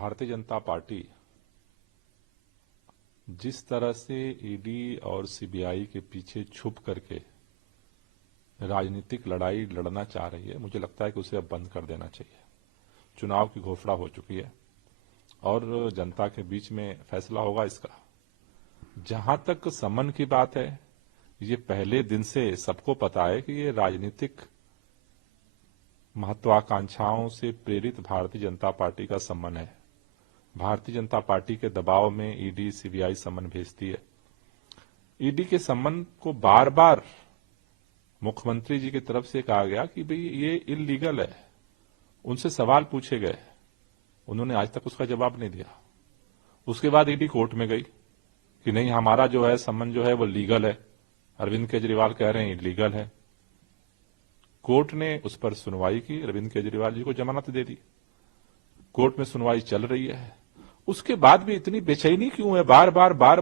Bharatiya Janata party जिस तरह से ईडी और सीबीआई के पीछे छुप करके राजनीतिक लड़ाई लड़ना चाह रही है, मुझे लगता है कि उसे अब बंद कर देना चाहिए। चुनाव की घोषणा हो चुकी है और जनता के बीच में फैसला होगा इसका। जहां तक समन की बात है, ये पहले दिन से सबको पता है कि ये राजनीतिक महत्वाकांक्षाओं से प्रेरित भारतीय जनता पार्टी का समन है। भारतीय जनता पार्टी के दबाव में ईडी सीबीआई समन भेजती है। ईडी के समन को बार बार मुख्यमंत्री जी की तरफ से कहा गया कि भाई ये इल्लीगल है। उनसे सवाल पूछे गए, उन्होंने आज तक उसका जवाब नहीं दिया। उसके बाद ईडी कोर्ट में गई कि नहीं, हमारा जो है समन जो है वो लीगल है। अरविंद केजरीवाल कह रहे हैं इलीगल है। कोर्ट ने उस पर सुनवाई की, अरविंद केजरीवाल जी को जमानत दे दी। कोर्ट में सुनवाई चल रही है। उसके बाद भी इतनी बेचैनी क्यों है बार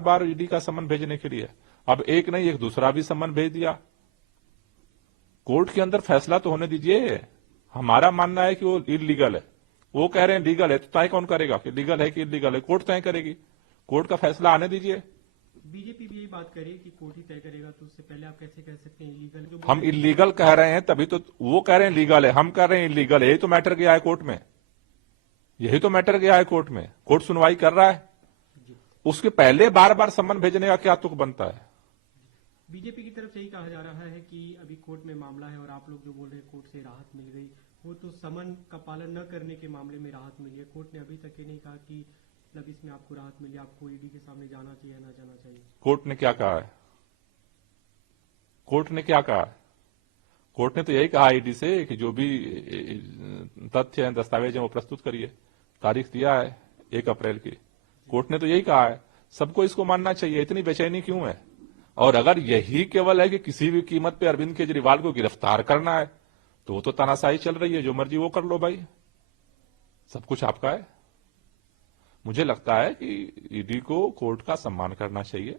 बार ईडी का समन भेजने के लिए? अब एक नहीं, एक दूसरा भी समन भेज दिया। कोर्ट के अंदर फैसला तो होने दीजिए। हमारा मानना है कि वो इलीगल है, वो कह रहे हैं लीगल है, तो तय कौन करेगा कि लीगल है कि इलीगल है? कोर्ट तय करेगी। कोर्ट का फैसला आने दीजिए। बीजेपी भी यही बात करे कि कोर्ट ही तय करेगा, तो उससे पहले आप कैसे कह सकते हैं इलीगल? जो हम इलीगल कह रहे हैं तभी तो वो कह रहे हैं लीगल है, हम कह रहे हैं इलीगल है। यही तो मैटर गया है कोर्ट में, यही तो मैटर गया है कोर्ट में। कोर्ट सुनवाई कर रहा है, उसके पहले बार बार समन भेजने का क्या तुक बनता है? बीजेपी की तरफ से यही कहा जा रहा है कि अभी कोर्ट में मामला है और आप लोग जो बोल रहे हैं कोर्ट से राहत मिल गई, वो तो समन का पालन न करने के मामले में राहत मिली है। कोर्ट ने अभी तक ये नहीं कहा कि मतलब इसमें आपको राहत मिली, आपको ईडी के सामने जाना चाहिए ना जाना चाहिए। कोर्ट ने क्या कहा है? कोर्ट ने क्या कहा है? कोर्ट ने तो यही कहा ईडी से कि जो भी तथ्य हैं, दस्तावेज हैं, वो प्रस्तुत करिए। तारीख दिया है 1 अप्रैल की। कोर्ट ने तो यही कहा है। सबको इसको मानना चाहिए। इतनी बेचैनी क्यों है? और अगर यही केवल है कि किसी भी कीमत पे अरविंद केजरीवाल को गिरफ्तार करना है, तो वो तो तानाशाही चल रही है। जो मर्जी वो कर लो भाई, सब कुछ आपका है। मुझे लगता है कि ईडी को कोर्ट का सम्मान करना चाहिए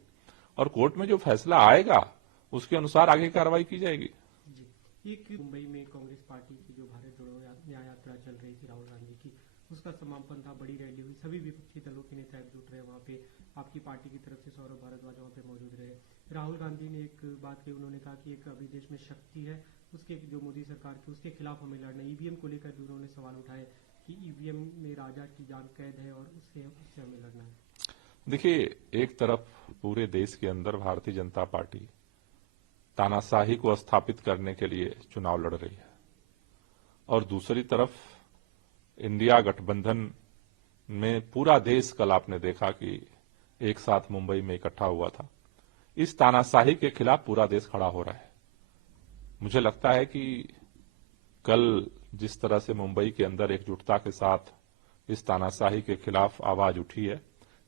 और कोर्ट में जो फैसला आएगा उसके अनुसार आगे कार्रवाई की जाएगी। जी, एक मुंबई में कांग्रेस पार्टी की जो भारत जोड़ो न्याय यात्रा चल रही थी राहुल गांधी की, उसका समापन था, बड़ी रैली हुई, सभी विपक्षी दलों के नेता एकजुट रहे वहां पे। आपकी पार्टी की तरफ से सौरभ भारद्वाज वहां पे मौजूद रहे। राहुल गांधी ने एक बात कही, उन्होंने कहा कि एक अभी देश में शक्ति है, उसके जो मोदी सरकार की, उसके खिलाफ हमें लड़ना। ईवीएम को लेकर भी उन्होंने सवाल उठाए कि ईवीएम में राजा की जान कैद है और उससे हमें लड़ना है। देखिए, एक तरफ पूरे देश के अंदर भारतीय जनता पार्टी तानाशाही को स्थापित करने के लिए चुनाव लड़ रही है और दूसरी तरफ इंडिया गठबंधन में पूरा देश, कल आपने देखा कि एक साथ मुंबई में इकट्ठा हुआ था। इस तानाशाही के खिलाफ पूरा देश खड़ा हो रहा है। मुझे लगता है कि कल जिस तरह से मुंबई के अंदर एकजुटता के साथ इस तानाशाही के खिलाफ आवाज उठी है,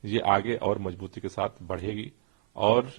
ये आगे और मजबूती के साथ बढ़ेगी और